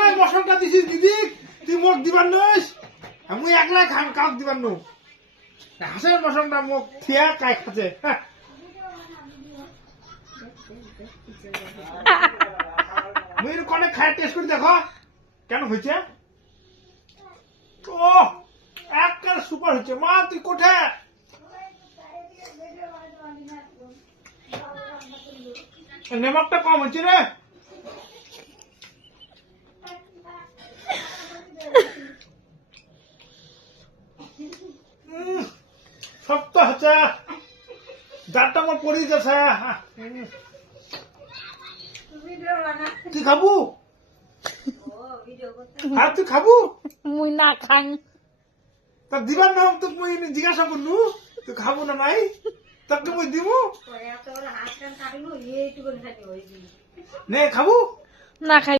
একলাই মশনটা দিছিস দিদি তুই মোক দিবার নইস মুই একলাই খাম কাক দিবার নো হাঁসের মশনটা মোক থিয়া কাই খাচ্ছে মুই কনে খায় টেস্ট করে দেখো কেন হয়েছে ও একবার সুপার হচ্ছে মা তুই কোথায় নেমকটা কম হচ্ছে রে শক্ত হচ্ছে দাঁতটা আমার পড়ে যাচ্ছে তুই খাবো হ্যাঁ তুই খাবো মুই না খাং তা দিবার নাম তো মুই জিজ্ঞাসা করলু তুই খাবো না নাই তাকে মুই দিব নে খাবো না খাই